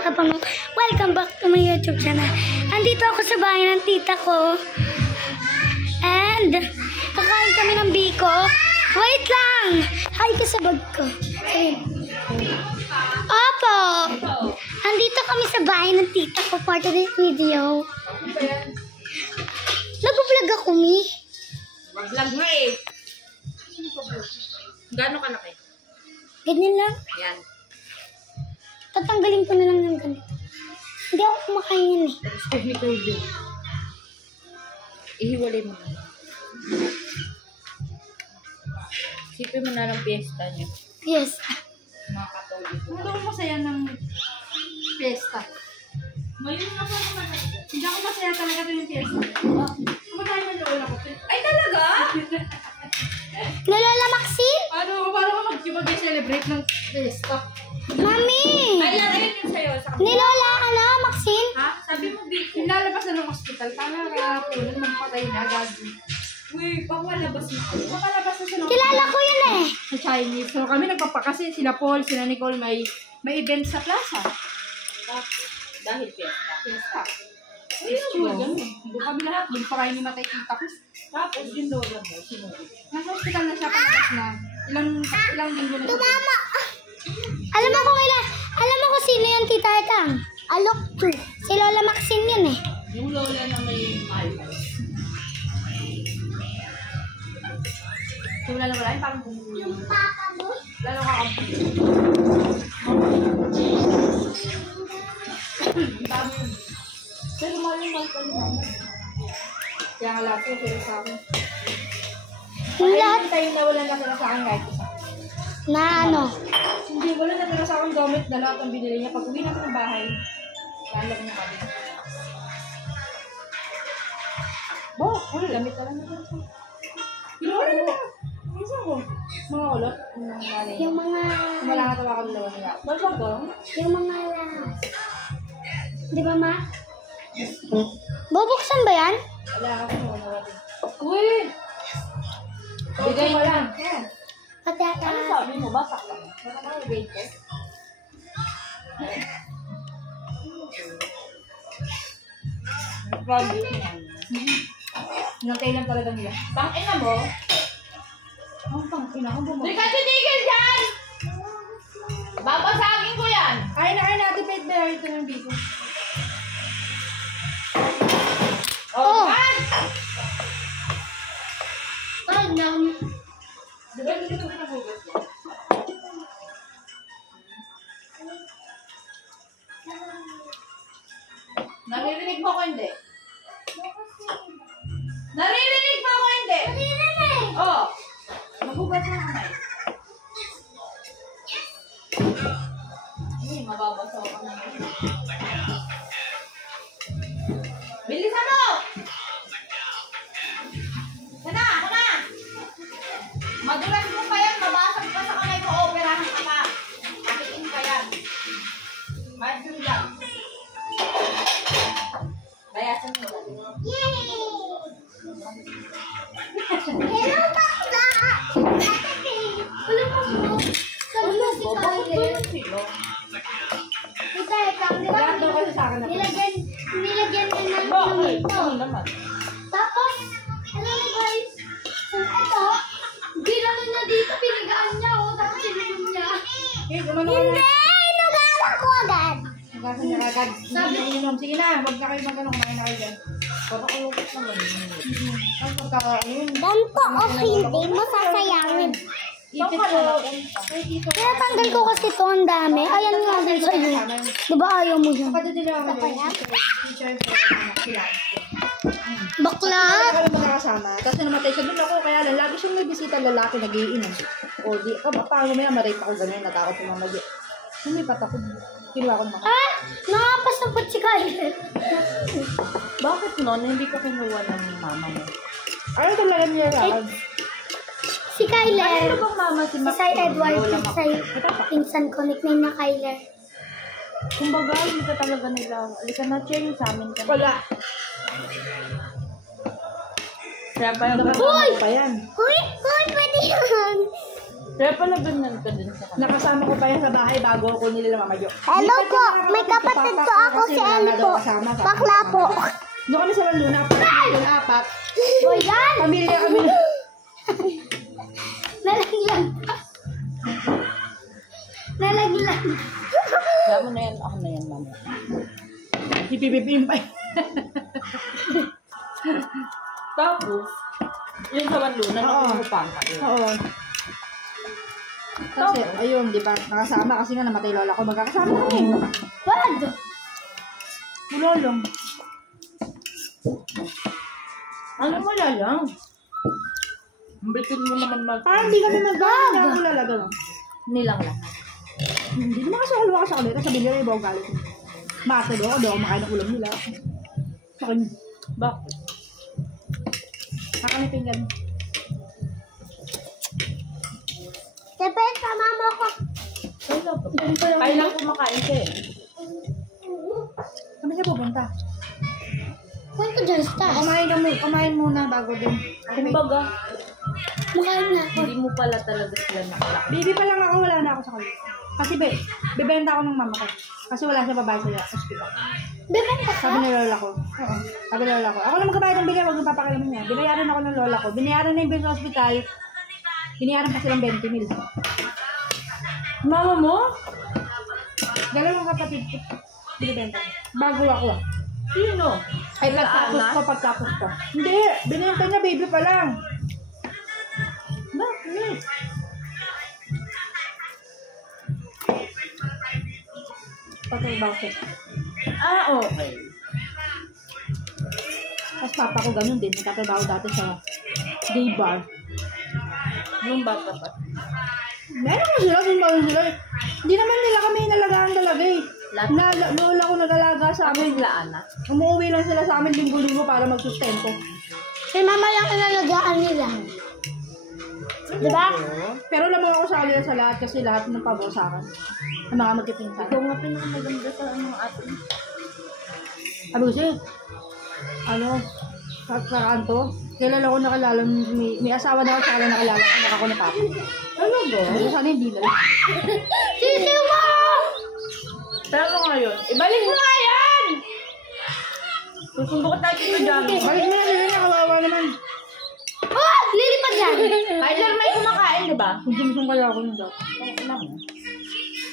mga kapamilya. Welcome back to my YouTube channel. Andito ako sa bahay ng tita ko. And, kakain kami ng biko. Wait lang! Hi ka sa bag ko. Opo! Andito kami sa bahay ng tita ko for today's video. Nag-vlog ako, Mi. Mag-vlog mo eh. Gano'n ka laki? Ganyan lang. Yan. Tatanggalin ko na lang ng ganito. Hindi ako kumakain yan eh. Excuse me, Kirby. Ihiwalay mo na. Sipin mo na lang piyesta niyo. Yes. Mga Katoliko. Ano ko masaya ng fiesta? Ngayon na pa Hindi ako masaya talaga ito yung fiesta. Kumakain na lola ko. Ay, talaga? Na Lola Maxine? Paano ko mag-celebrate ng fiesta? Mami! Ay, ayun yung sa'yo. Sa Ni Lola, Maxine? ha? Sabi mo, Biko. Nilalabas na ng hospital. Paano kaya punan magpatay na gagi? Uy, pakalabas na kayo. Makalabas na siya ng Kilala ko yun eh. sa Chinese. So kami nagpapakasi. Sila Paul, sila Nicole, may event sa plaza. Dahil piyesta. Fiesta. Ay, Yun. ganun. Doon kami lahat. Doon pa kayo ni Matay Tita Chris. Tapos yung lola mo, sinunod. Nasa hospital na siya palabas na. Ilang linggo na siya. Tumama! Alam mo kung sino yung tita Etang? Alok 2. Si Lola Maxine yun eh. Yung lola na may alcohol. So wala na wala. Yung parang bumubulo. Yung papa mo? Lalo ka ang dami yun. Pero mahal yung balkon namin. Kaya nga lahat yung sa akin. Yung lahat Tayo na wala natira sa akin kahit isa. na ano? Hindi, wala natira sa akin gamit na lahat ang binili niya. Pag uwi natin ng bahay, lalag niya kami. Wala, lamit na lang natira sa akin. Wala na. Minsan ko. Mga kulot. Yung mga... Wala nga tawa ko dalawa nila. Balbang ko. Yung mga lahas. Di ba, Ma? Bubuksan ba yan? Wala ako wala din. Uy! Bigay mo lang. Pati Ano sabi mo? Basak ka mo? Baka mga wait ko. Grabe yan. Hinantay lang talaga nila. Tangina mo? Ang pangkina ko Di bumalik. ka titigil dyan! Babasagin ko yan! Kain na natin pet bear ito ng biko. Oh! Pag na. Di ba hindi ko pinahugas yan? Naririnig mo ko hindi? Naririnig mo ko hindi? Naririnig! Oo. Magugas mo kamay. Ay, mababasaw ka na. Bilisan mo! Sana! Madulas mo pa yan, mabasag pa sa kamay ko, operahan ka pa. Kakitin pa yan. Madyo lang. Bayasan mo lang. Hello, bakla! Wala pa mo. Sabi mo si Kyler. Tita Etang, di ba? Lahat daw kasi sa akin na. Nilagyan niya ng Bakit? ito. Ano naman? Tapos, alam mo guys, ito, ginanon na dito, pinigaan niya, oh, tapos sinunod niya. Eh, gumano ka na. Nagawa ko agad. Nagasan niya agad. Sabi ko inom. Sige na, wag na kayo magkano kumain na kayo dyan. Pagkakulukot naman. Ang pagka, ayun. Ganito o hindi mo sasayangin. Ipit ko. Kaya tanggal ko kasi ito, ang dami. Ayan nga din sa'yo. Di ba ayaw mo yan? Kapatid nila ako ngayon. Teacher ko. Sila. Bakla! Kami magkakasama. Tapos namatay siya. Doon ako kaya lang. Lagi siyang may bisita lalaki nag-iinom. O di, paano mo yan? Marape ako ganyan. Natakot yung mamagi. Lumipat ako. Kinuha ko naman. Ah! Nakapas na po si Kyler. Bakit noon hindi ka kinuha ng mama mo? Ano talaga niya lang? Si Kyler. Ano bang mama si Si Mac? Sai Edward. Lola Si Mac. Sai pinsan ko. Nickname na Kyler. Kumbaga, hindi ka talaga nila. Alika na, cheering sa amin ka. Wala. Kaya pa yung Nakakama pa yan. Uy! Pwede yan! Kaya pala ganyan ka din sa kanila. Nakasama ko pa yan sa bahay bago ako nila mamayo. Hello po, may kapatid ko ako si Ellie po. Bakla po. Doon kami sa Luna, apat. O yan! Pamilya kami. Nalaglag. Nalaglag. Kaya mo na yan, ako na yan, mama. Ipipipim pa. Tapos, yung sa Manluna, Oo. nakukupang ka yun. Oo. Kasi, ayun, di ba, nakasama kasi nga namatay lola ko. Magkakasama kami. Wag! Lolong. Ano mo lang? Bitin mo naman mag... Parang hindi kami mag-gawin niya ako lalaga. Nilang lang. Hindi naman kasi haluwa ka sa kanila. Sabi nila, ibaw galit. Masa doon ako, doon ako makain ng ulam nila. Sa akin, Bakit? kakanipin kami. Tepe, sama mo ko. Kailan kumakain siya eh. Kami siya pupunta. Kunin ko dyan, Stas. Kumain muna bago din. Kumbaga, Makain na ako. hindi mo pala talaga sila nakalak. Baby pa lang ako, wala na ako sa kanila. Kasi bebenta ako ng mama ko. Kasi wala siya babae sa hospital. Bebenta ka? Sabi ni lola ko. Oo. Sabi ni lola ko. Ako na magkabayad ng bigay, wag mo papakilaman niya. Binayaran ako ng lola ko. Binayaran na yung bill sa hospital. Binayaran pa silang 20 mil. Mama mo? Dalawang kapatid ko. Binibenta ko. Bago ako ah. Sino? Ay, pagtapos ko. Hindi. Binenta niya, baby pa lang. Bakit? Patay bakit? Okay. Tapos papa ko ganun din. Nagtatrabaho dati sa gay bar. Nung bata pa. Meron ko sila, meron sila. Hindi naman nila kami inalagaan talaga eh. Lola ko nag-alaga sa amin. Laan na. Umuwi lang sila sa amin linggo-linggo para magsustento. Si mama lang inalagaan nila. Diba? Pero lamang ako sa kanila sa lahat kasi lahat ng pabor sa akin. Ang mga magkipinsan. Ikaw nga pinakamaganda sa ano atin. Sabi ko siya, sa kanto, kilala ko nakalala, may asawa na ako sa kanila nakalala, anak ako na papa. Ano ba? Sabi ko sana hindi na. Sisiw mo! Pero ngayon, ibalik mo nga yan! Susundo ka tayo dito dyan. Balik mo na sila niya, kawawa naman. Oh! Lilipad yan! Tyler, may kumakain, di ba? Sumsum kaya ako ng dati.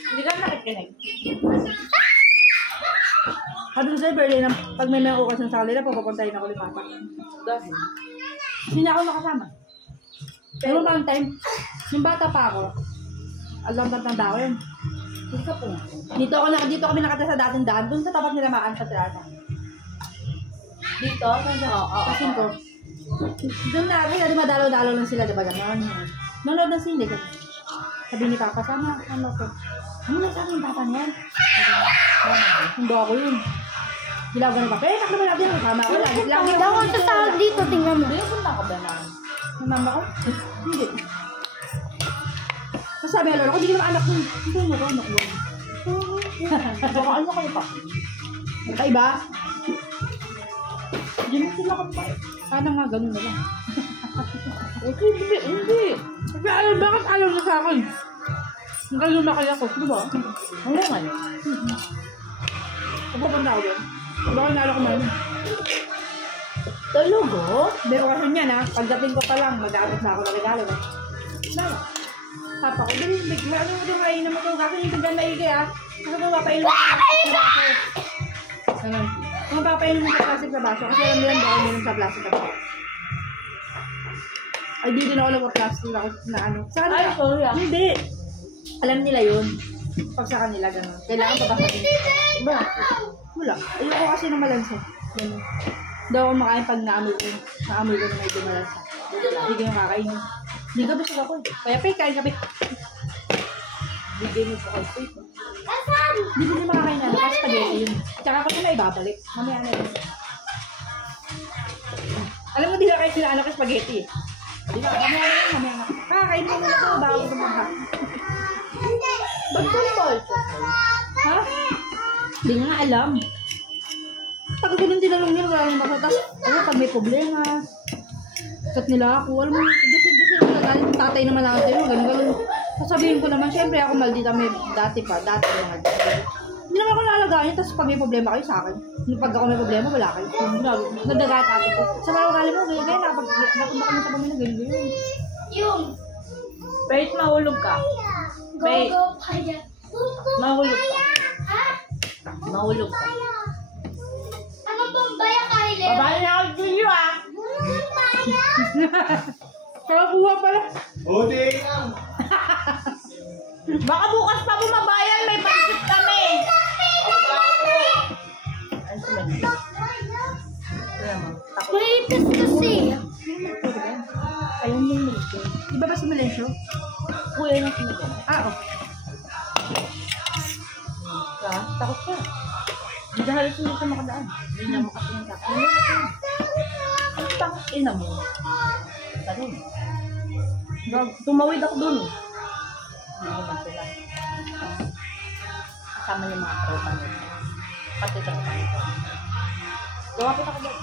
Hindi ka nakikinig. Sabi ko sa'yo, Berlin, pag may mga okasyon sa kanila, papapuntahin ako ni Papa. Dahil? Hindi na ako nakasama. Pero one time, yung bata pa ako, alam tanda ko yun. Hindi ka po. Dito kami nakatira sa dating daan, dun sa tapat nila Maan sa Trata. Dito? Kasi ko, doon na rin, madalaw-dalaw lang sila, diba gano'n? Nanood ng sine, gano'n. Sabi ni Papa, sama, ano ko? Ano na sa akin yung bata niyan? Hindi ako yun. Hilaw ka ni Papa, taklo mo natin, kasama ako. Lagi Daw ang sasahod dito, tingnan mo. Hindi ko na ka ba na? Ng mama ko? Hindi. Tapos sabi ng lola ko, hindi naman anak mo. Hindi mo ko, anak mo. Baka ano kayo pa? Magkaiba? Hindi mo sila ka. Sana nga ganun na lang. Hindi. Kasi bakit alam na sa akin? Hanggang lumaki ako, di ba? Hanggang ngayon. Pupunta ako doon. Baka nalo ko man. Talaga? Hindi ko kasi niyan ha. Pagdating ko pa lang, mag-aabot na ako ng regalo. Nalo. Papa ko, ano mo yung kainin mo ito? Kasi yung tinggan maigi ha. Kasi kung papainom mo sa baso. Ano? Kung papainom mo sa plastic sa baso. Kasi alam nila baka uminom sa plastic sa baso. Ay, di din ako nagpa-plastic ako na ano. Sa kanila. Ay, sorry ah. Hindi. Alam nila yun. Pag sa kanila gano'n. Kailangan pabasahin. Ba? Wala. Ayoko kasi ng malansa. Gano'n. Daw ako makain pag naamoy ko. Naamoy ko na medyo malansa. Hindi ko yung kakainin. Hindi ka busog ako. Kaya pay, kain ka pay. Bigay mo sa kayo. Hindi ko yung makakain na. Kasi spaghetti yun. Tsaka ko na ibabalik. Mamaya na yun. Alam mo, di na kayo sila anak yung spaghetti. Di na, mamaya na yun. Mamaya na. Kakain mo muna ito. Bago ko tumangha. Ba't ko ba ito? Ha? Hindi nga alam. Pag ganun tinanong nila, wala nang basa. Tapos, pag may problema, chat nila ako. Alam mo, gusto nila tatay naman natin. Ganun. Sasabihin ko naman, syempre ako maldita may dati lang. Hindi naman ako nalagayan, tapos pag may problema kayo sa akin. Pag ako may problema, wala kayo. Nadagat ate ko. Sa mga ugali mo, ganyan, napunta kami sa pamilya, ganyan. Yung. Wait, mahulog ka. Wait, Go, paya. mahulog ka. Ha? Mahulog ka. Ano pong baya, Kylie? Babae na ako din yun, ah. Kakakuha pala. Buti! Baka bukas pa bumabayan, may pansit kami. Ay, sumalit. May ipis kasi. Ayun yung milky. Di ba ba si Melencio? Kuya yung sinigyan. Ah, okay. Takot ka. Hindi halos hindi siya makadaan. Hindi niya makatingin sa akin. Ang takot ina mo. Tanong. Tumawid ako dun. Hindi naman sila. Kasama yung mga tropa nila. Pati tropa nila. Gawapit ako dun.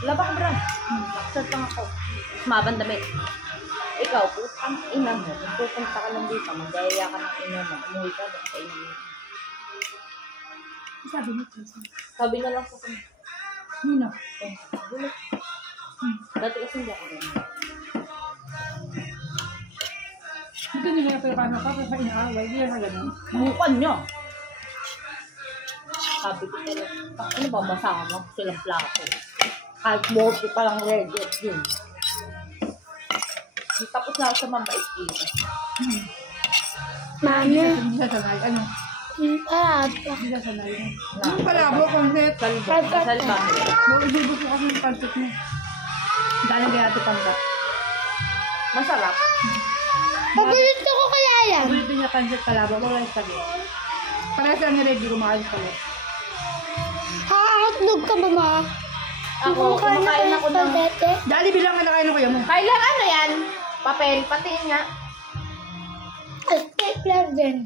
Laba ka, Bran. Baksad lang ako. Sumabang damit. Ikaw, putang ina mo. Kung pupunta ka lang dito, magdaya ka ng ina mo. Umuwi ka doon sa ina mo. Sabi mo, sabi na lang sa kanya. Nino? Gulat. Dati kasi hindi ako rin. Hindi nila pero paano ka, pero inaaway. Hindi na gano'n. Mukan niyo. Sabi ko talaga, ano ba masama ko silang plato? Kahit bote palang reget yun. Tapos na ako sa mabait dito. Mami. Hindi siya sanay. Ano? Ah, Hindi siya sanay. Ano palabo, konset? Salba. Maububos mo kasi yung pansit mo. Dahil kaya ito panggap. Masarap. paborito ko kaya yan. Paborito niya pansit palabo. Wala yung sabi. Parehas lang ni Reggie kumakain sa palit. Ha-outlog ka ba, ma? Ako, kumakain ako ng... spaghetti. Dali bilang na nakain ko yan mo. Kailan ano yan? Papel, pati nga. Stapler din.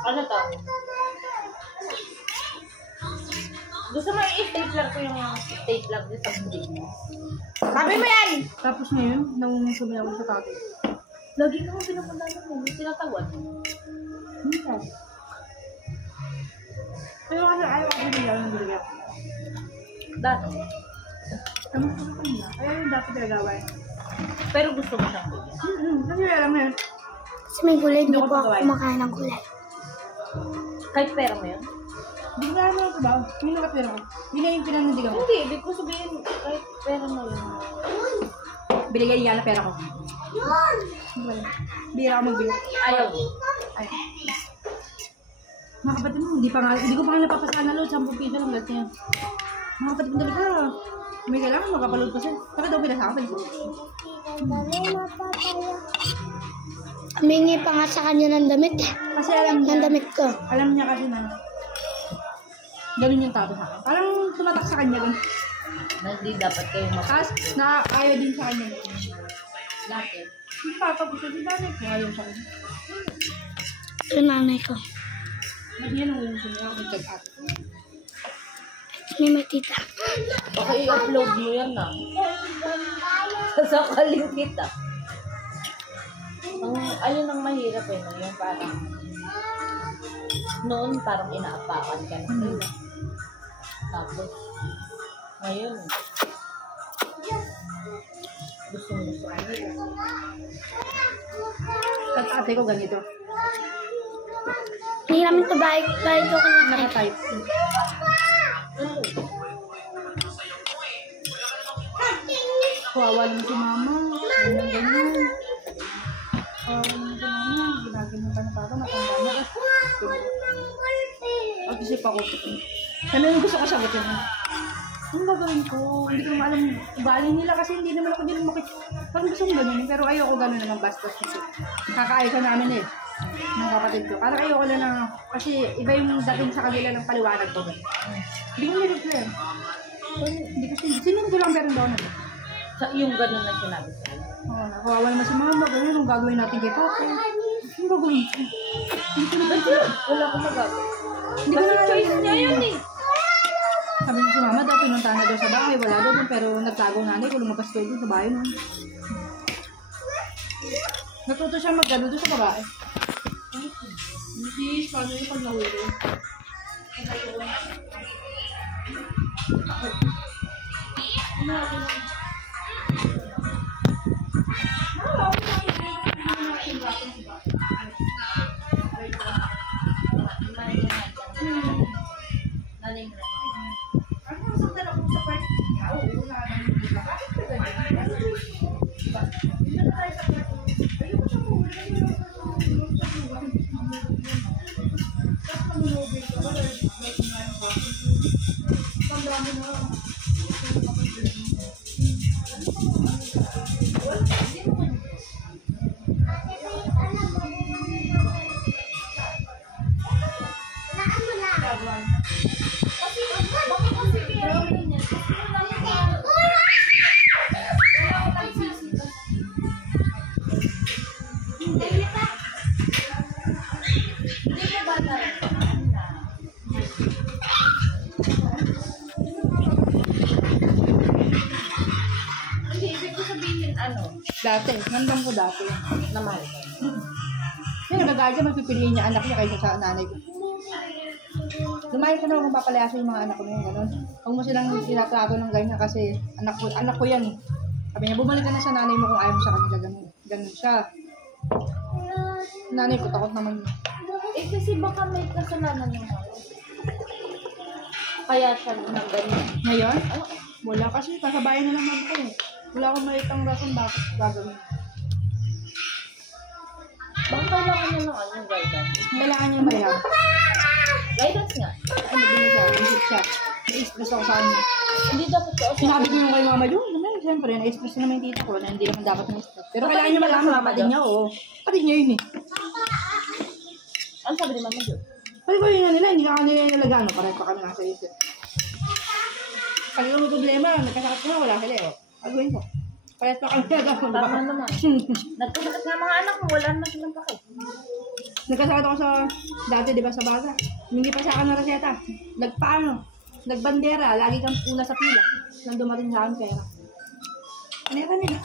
Ano to? Gusto mo i-stapler ko yung stapler din sa bibig mo? Sabi mo yan! Tapos ngayon, nung sumiyaw sa tatay. Lagi ka mo pinapunta mo, tinatawad. Minsan. Pero kasi ayaw ako binigyan ng binigyan. Dati. Kamusta ka kanina? Kaya yung dapat nagawin. Pero gusto mo siyang bigyan. Kasi alam mo yun. Kasi may gulay, hindi po ako kumakain ng gulay. Kahit pera mo yun? Hindi ko naman ako ba? Hindi na pera ko. Hindi na yung pinanundigan ko. Hindi, ibig ko sabihin kahit pera mo yun. Binigyan niya na pera ko. Yun! Bira ako magbigay. Ayaw. Ayaw. Mga kapatid mo, hindi ko pa nga napapasaan na load. 10 piso lang lahat niya. Mga kapatid mo talaga. May kailangan makapaload pa siya. Bakit daw pinasakapin siya? Humingi pa nga sa kanya ng damit eh. Kasi alam niya. Ng damit ko. Alam niya kasi na ganun yung tato sa akin. Parang tumatak sa kanya lang. Na hindi dapat kayo Tapos na ayaw din sa kanya. Bakit? Yung papa ko siya, di ba ko ayaw sa kanya. Yung nanay ko. Yan ang ulang siya ako nag-tag-at. May matita. Baka i-upload mo yan na. Sasakaling kita. Ayun ang mahirap eh. No? Yung parang noon parang inaapakan ka na nila. Tapos ngayon gusto ka nila. Ate ko ganito. Hindi namin ito bahay ko kinakain. Naka-type. Kawawa naman si mama. Ganyan. Ginagin ka na papa. Matanda na. Pag-isip ako. Ano yung gusto ko sagot yun? Ano gagawin ko? Hindi ko naman alam. Ugali nila kasi hindi naman ako din makik... Parang gusto kong ganyan. Pero ayoko gano'n naman bastos. Kakaayos na namin eh. Mga kapatid ko. Parang ayoko lang na... Kasi iba yung dating sa kanila ng paliwanag ko. Hindi ko nilip ko yan. Hindi ko sinunod ko lang pero doon. Sa yung gano'n na sinabi sa iyo. Oo, nakawawa naman si mama. Ganyan ang gagawin natin kay papa. Ang gagawin ko? Hindi ko na Wala akong magagawa. Hindi ko na Choice niya yun eh. Sabi niya si mama daw pinuntahan na daw sa bahay, wala doon. Pero nagtago nanay ko, lumabas ko doon sa bahay nun. Natuto siya mag-gano doon sa babae. Hindi, paano yung pag nahuli? Dati, nandang ko dati. Na mahal. Yung nagagaya siya, magpipiliin niya anak niya kaysa sa nanay ko. Lumayo ka na kung papalayasin yung mga anak ko na yun, gano'n. Huwag mo silang tinatrato ng ganyan kasi anak ko yan. Sabi niya, bumalik ka na sa nanay mo kung ayaw mo sa kanila, gano'n siya. Nanay ko, takot naman. Eh kasi baka may kasalanan yung mga. Kaya siya nang ganyan. Ngayon? Wala kasi, kasabayan na naman ko eh. Wala akong malitang rason bakit gagawin. Baka kailangan niya ng ano, guidance. Kailangan niya mayroon. Guidance nga. Ano din siya, isip siya. Na-express ako sa kanya. Hindi dapat ko. Sinabi ko yung kay mama yun, naman, siyempre, na-express na naman yung tito ko na hindi naman dapat na-express. Pero kailangan niya malaman, kapatid niya, oo. Kapatid niya yun eh. Ano sabi ni mama yun? Pwede ko yun na nila, hindi ka kanila nalaga, ano, parang pa kami nasa isip. Pag yung may problema, nagkasakit ko na, wala sila eh. Agawin ko. Kaya pa kami nalaga. Tama naman. Nagkasakit nga mga anak mo, wala naman silang pakit. Nagkasakit ako sa, dati diba sa baga. Hindi pa sa akin na reseta. Nagbandera, lagi kang una sa pila. Nang dumating sa akin pera. Ano nila?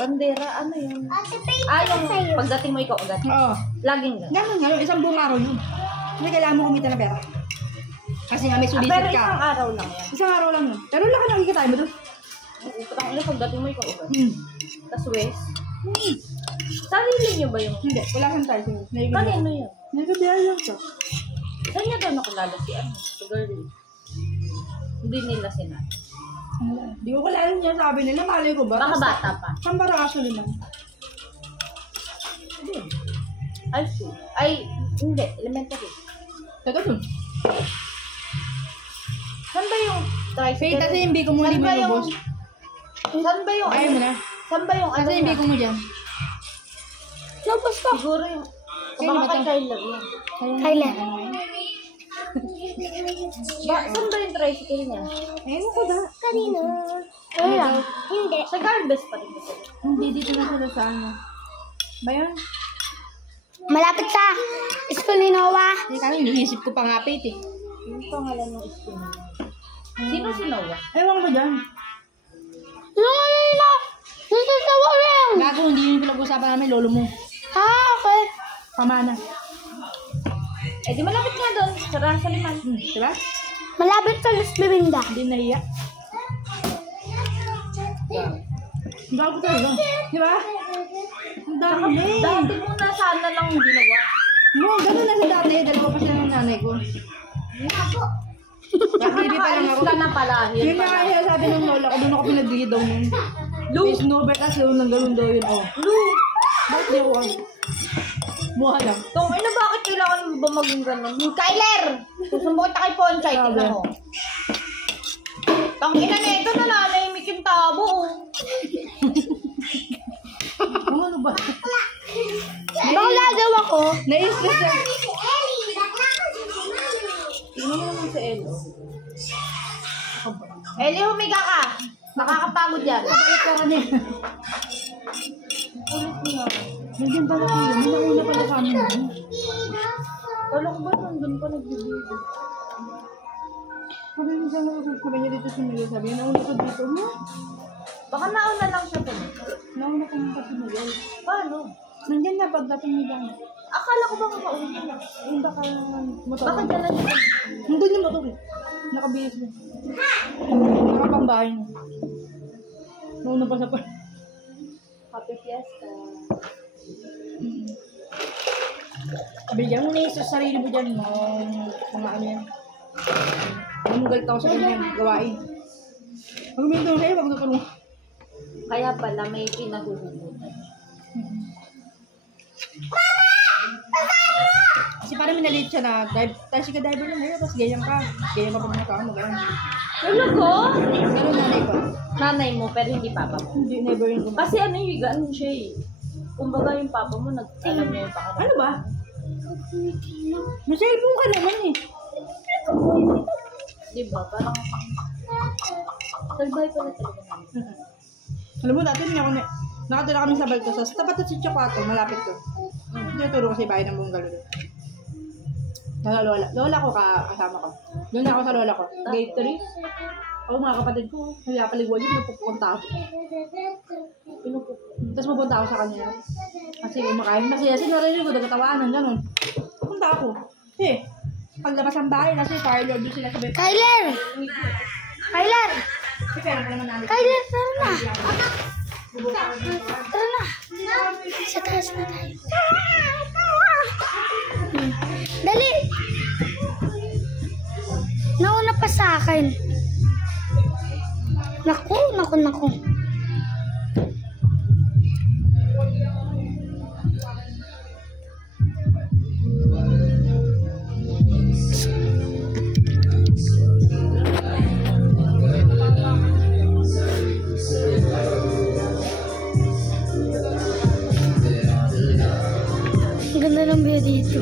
Bandera, ano yun? Yung pagdating mo ikaw agad. Oo. Laging gano'n. Ganun nga, isang buong araw yun. Hindi kailangan mo kumita ng pera. Kasi nga may Pero sulisit ka. isang araw lang yan. Isang araw lang yun. Pero laki nakikita mo doon. Putang ina, pagdating mo ikaw agad. Tapos West. Sarili niyo ba yung... Hindi, wala kang tayo. Kanino yun? Nagkabihan lang siya. Saan niya daw nakilala si ano? Si girlie. Hindi nila sinabi. Di ko kilala niya, sabi nila, malay ko ba? Baka bata pa. Sambaraso naman. High school. Ay, hindi. Elementary. Taga dun. Saan ba yung tricycle? Faye, kasi yung biko mo hindi mo lubos. Saan ba yung... Ayaw mo na. Saan ba yung ano Kasi yung biko mo dyan. Lubos ko. Siguro yung... Sino Baka ba kay to? Kyler yan. Kyler. Saan ba yung tricycle niya? Ayaw ko ba? Kanino? Wala. Hindi. Sa Garbes pa rin ba sila? Hindi, dito na sila sa ano. Ba yun? Malapit sa school ni Noah. Hindi kami, iniisip ko pa nga Pete eh. Yung pangalan ng school niya. Sino si Noah? Ewan ko dyan. Yung ano yun mo? Nagsasawa rin. Gago, hindi yung pinag-usapan namin, lolo mo. Okay. Pamana. Eh di malapit nga doon. Sa Rasaliman. Diba? Malapit sa Los Bibinda. Hindi nahiya. Gago talaga. Diba? Ang dami. Dati mo na sana lang ginawa. No, gano'n na sa dati. Dalawa pa siya ng nanay ko. Nakili pa lang ako. Ka na pala. Yun nga kaya sabi ng lola ko, doon ako pinagbigay daw nun. Is no, bet as yun, ng gano'n daw yun. Oh. Bakit di ako ano? Mukha lang. Tong ina, bakit kailangan mo ba maging gano'n? Kyler! Susumbong kita kay Ponchay. Tignan mo. Tang ina na ito na nanahimik yung tabo. Ano ba? Bakla daw ako. Na-stress na. Tingnan mo naman sa Elo. Eli, humiga ka. Nakakapagod yan. Balik ka rin eh. Nandiyan pala kayo. May nauna pala kami. Kala ko ba nandun pa nagbibigay? Sabi niya dito si Miguel, sabi niya, nauna ko dito mo. Baka nauna lang siya po. Nauna ko muna si Miguel. Paano? Nandyan na pagdating niya dyan. Akala ko baka mauna na. Yung baka motor. Baka dyan na dyan. Nandun yung motor eh. Nakabihis mo. Nakapambahay mo. Nauna pa sa pa. Happy Fiesta. Sabi niya, muna yung sarili mo dyan, mga ano yan. Ang galit ako sa kanya, gawain. Pag may tulong sa'yo, wag tutulong. Kaya pala may pinahuhugutan. Kasi parang minalit siya na, tayo ka diver na ngayon, tapos ganyan ka. Ganyan ka pag nakaka mo, gano'n. Talaga? Gano'n nanay ko. Nanay mo, pero hindi papa mo. Hindi, never yun kumain. Kasi ano yung ganun siya eh. Kumbaga yung papa mo, alam niya yung pakaramdam. Ano ba? May cellphone ka naman eh. Diba? Parang salbay pala talaga namin. Alam mo, dati nakatira kami sa Baltusas. Tapat na si Chocato, malapit to. Tinuturo ko sa bahay ng bungalow. Sa lola ko kasama ko. Doon na ako sa lola ko. Gate 3. Ako mga kapatid ko, nagpapaligwad yun, napupunta ako. Tapos pupunta ako sa kanya. Kasi kumakain. Kasi narinig ko, nagkatawaan, gano'n. Pupunta ako. Eh, paglabas ang bahay, nasa yung fire lord doon sila sabi. Kyler! Kyler! Pera pa naman namin. Kyler, tara na! Tara na! Sa taas na tayo. Dali! Nauna pa sa akin. Naku. Ang ganda ng view dito.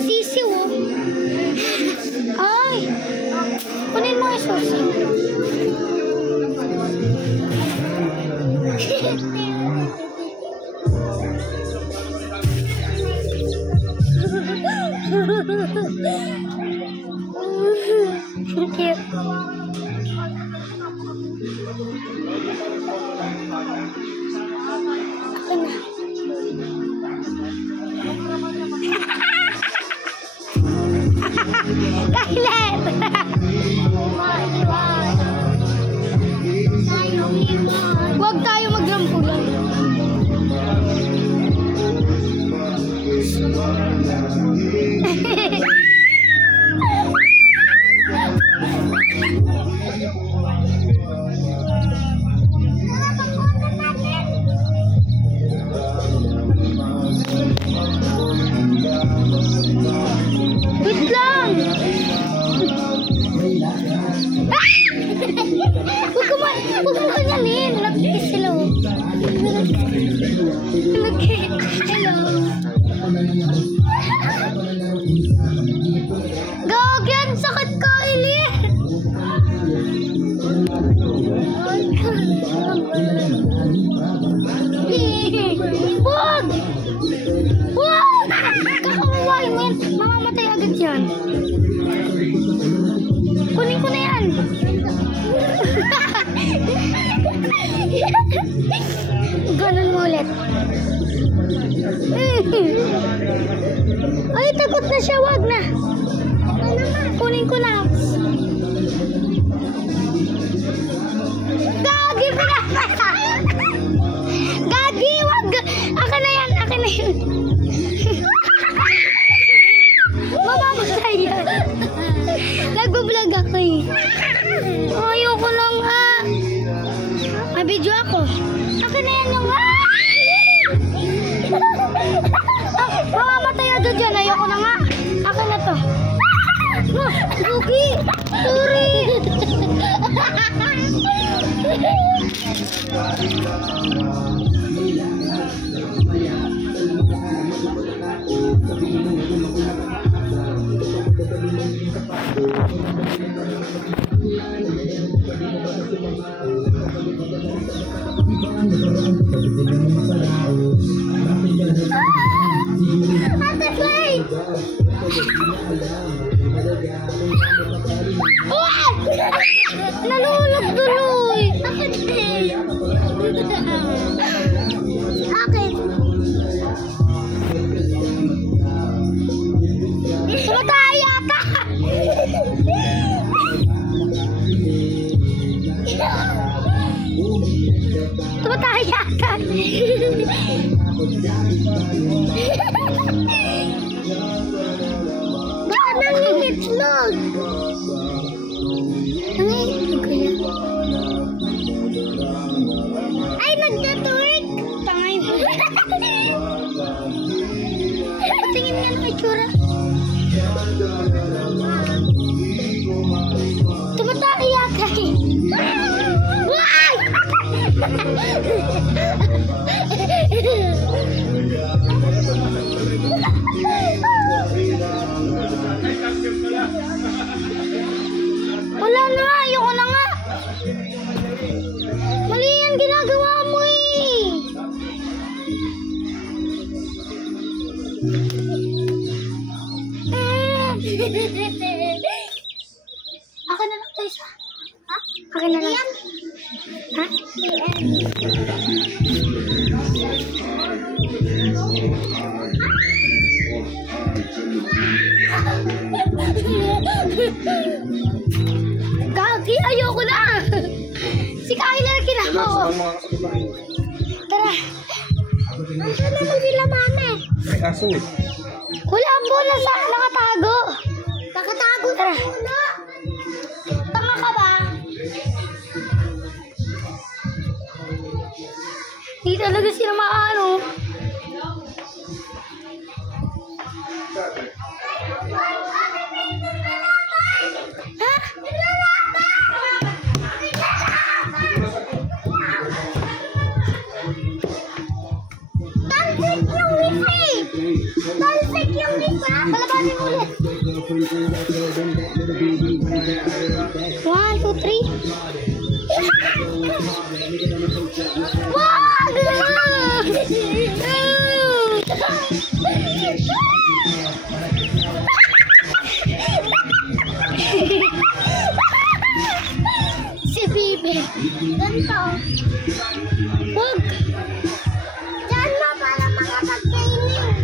Sisiw. Ay! Kunin mo yung susi. Cute. Ako na. Kyler! Huwag tayo maglampulan. Wait lang! Huwag mo kanyanin. Nag-kiss sila. Hello. Gagyan! Sakit ka, Eli! Huwag! Huwag! Kakawawa mo yan. Mamamatay agad yan. Kunin ko na yan. Ganun mo ulit. Ay, takot na siya. Wag na. Kunin ko na. Gagi, pinapasa. Gagi, wag. Akin na yan. Akin na yan. Lugi! Sorry! Butterfly! Nalulog tuloy! Bakit eh? Akin! Tumatay yata! Tumatay yata! Baka nangingitlog! Nangingitlog kaya? Ay, nagda-twerk! Tangay mo. Tingin nga ng itsura. Tumatay yata eh. Why? Wala na, ayoko na nga. Mali yan ginagawa mo eh. Akin na lang to isa. Ha? Akin na lang. Ha? Gagi, ayoko na. Si Kyler kinama ko. Tara. Nasaan naman sila, mami? May aso eh. Wala po, nakatago. Nakatago tara. Tanga ka ba? Hindi talaga sila maano. Ha? Talsik yung wifi! Talsik yung wifi! Palabanin mo ulit. 1, 2, 3. Wag! Si Bibi. Ganito. Wag! Diyan mo para makapag-gaming.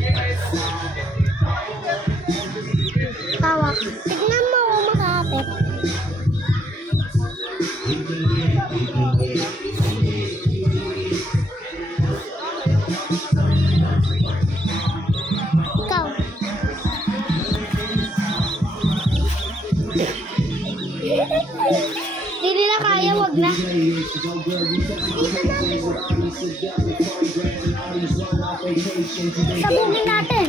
Tawak. Tignan mo kung makapit. Ikaw. Hindi nila kaya, wag na. Sabugin natin.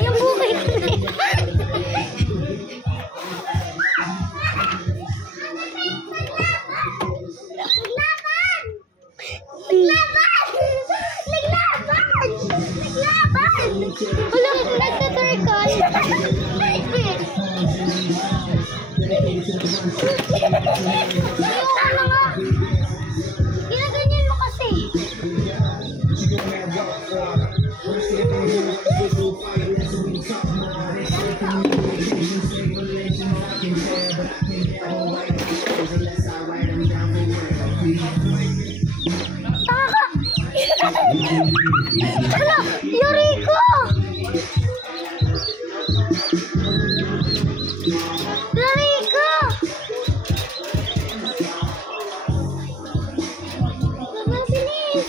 Yung bukay ko na yan. Wala, nagtaturkol. Ayoko na nga. Ginaganyan mo kasi. Taka! Hala! Yuriko! Yuriko! Mabilis!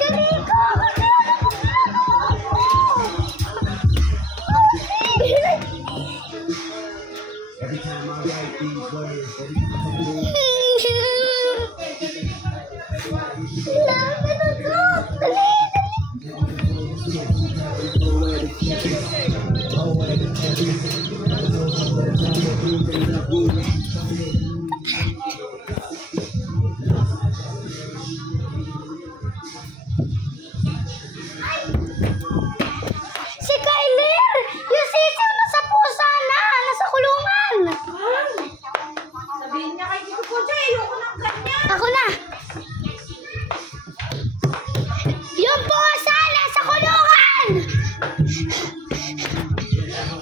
Yuriko! Every time I write these words, Si Kyler! Yung sisiw nasa pusa na! Nasa kulungan! Sabihin niya kay Tito Ponchoy, ayoko ng ganyan. Ako na! Yung pusa nasa kulungan!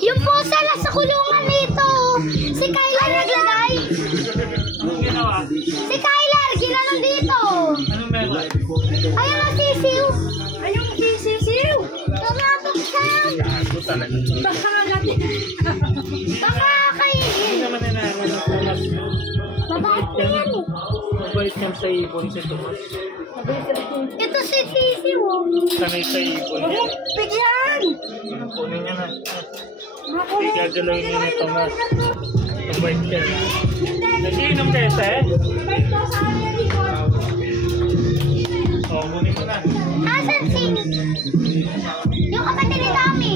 Yung pusa nasa kulungan dito! Si Kyler naglagay! Anong ginawa? Si Kyler! Ginanon dito! Anong meron? Ayun ang sisiw! Ayun, sisiw. Tumapit siya! Gago talaga. Baka nga natin. Baka kainin! Hindi naman nanaman ng Tomas. Mabait na yan eh! Mabait yan sa ibon si Tomas. Ito si sisiw! Sanay sa ibon yan. Bigyan! Kunin niya na. Hindi gagalawin niya ni Tomas. Mabait yan. Nag-iinom kayo sa Bait daw sa kanya, Nicole. Oo, kunin mo na. Asan si... Yung kapatid ni Tommy?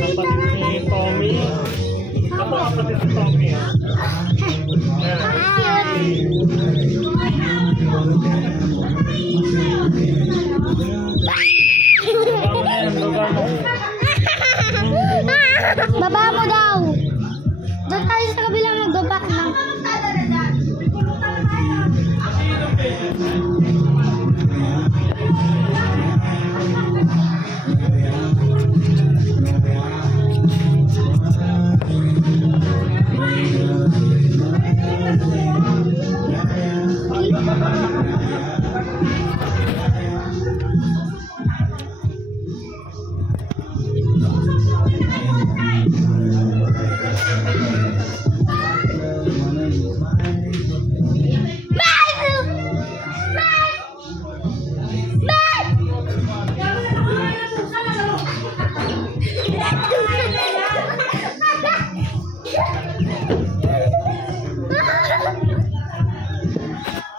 Kapatid ni Tommy. Ako kapatid ni Tommy. Ayan. Cute! Baba mo yan, baba mo. Baba mo daw! Doon tayo sa kabila magbaba ng...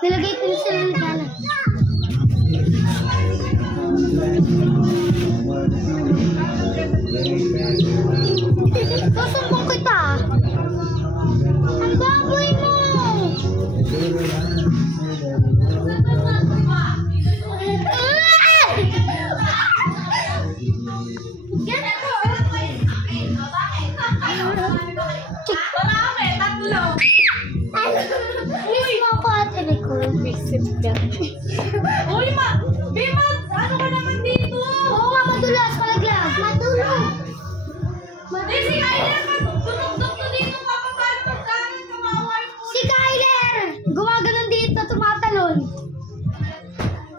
Nilagay ko yung sa lalagalan. Susumbong kita. Ang baboy mo. Marami, tatlo. Miss mo ako ate Nicole. Uy, Bima, ano ka naman dito? Oo nga, madulas. Malaglag. Matulog. Si Kyler, tumugtog na dito, kapapal pagkain, kumaway po. Si Kyler! Gumaganon dito, tumatalon.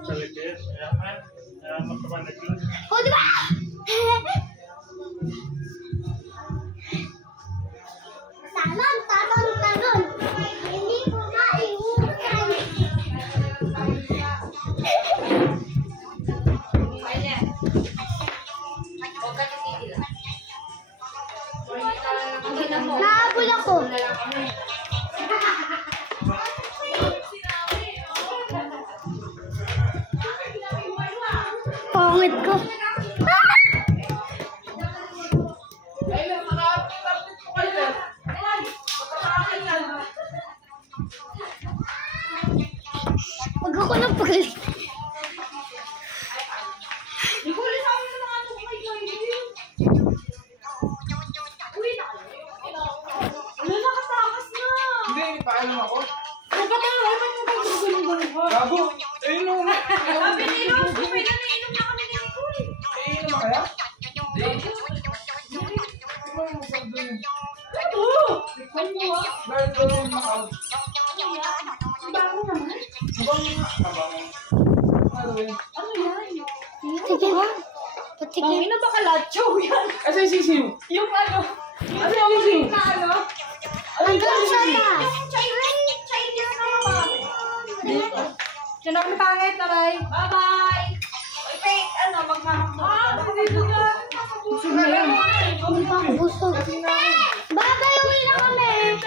Sa likis. Ayan. Ayan, makabalag yun. O, di ba? Talon, talon, talon. Hindi ko maiutan. Nahabol ako. Pangit ko. Wag ako ng pagalit. Nicole, sa amin naman ano kay Kyler. Uy, ano nakatakas na? Hindi, paalam ako. Ano ba tayo? Ano yung pagkagulo-gulo ko? Gabo, ayun o. Sabi ni Rose, may naniinom na kami ni Nicole. Ayun o kaya? Oo! Nicole mo ah. Dahil doon yung knockout. Bago naman. Ano yun? Ano yan? Sige. Patigil. Pangina ba kalacho yan? Asa yung sisiw? Yung ano? Asa yung sisiw? Na ano? Hanggang sa taas. Chinese na naman. Diyan ako pangit, taray. Bye-bye! Oy, Pete, ano, magmamakdo. Hindi pa ako busog. Bye-bye, uwi na kami.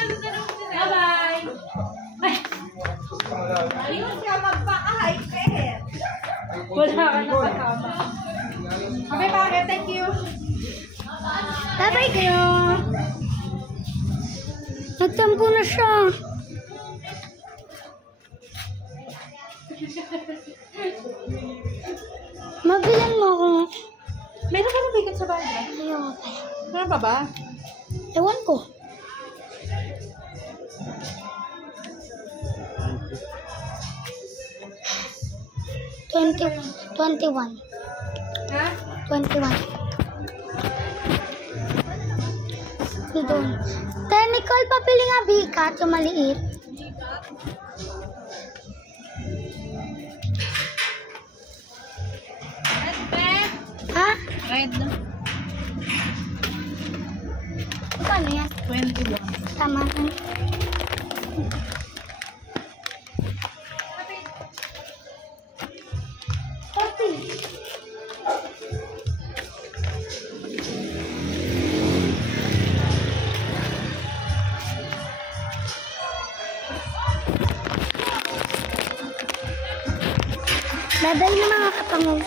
Bye-bye! Ayun siya, magpaka-high, Pete. Wala ka na kasama. Okay, pare. Thank you. Bye-bye kayo. Nagtampo na siya. Mabilan mo ako. Meron ka na bigat sa bahay? Ayaw pa. Meron pa ba? Ewan ko. Twenty-one. Ha? 21. Doon. Then, Nicole, papili nga bikat, yung maliit. Ha? Red. Ano yan? 21. Tama na. Dadali na mga kapangog.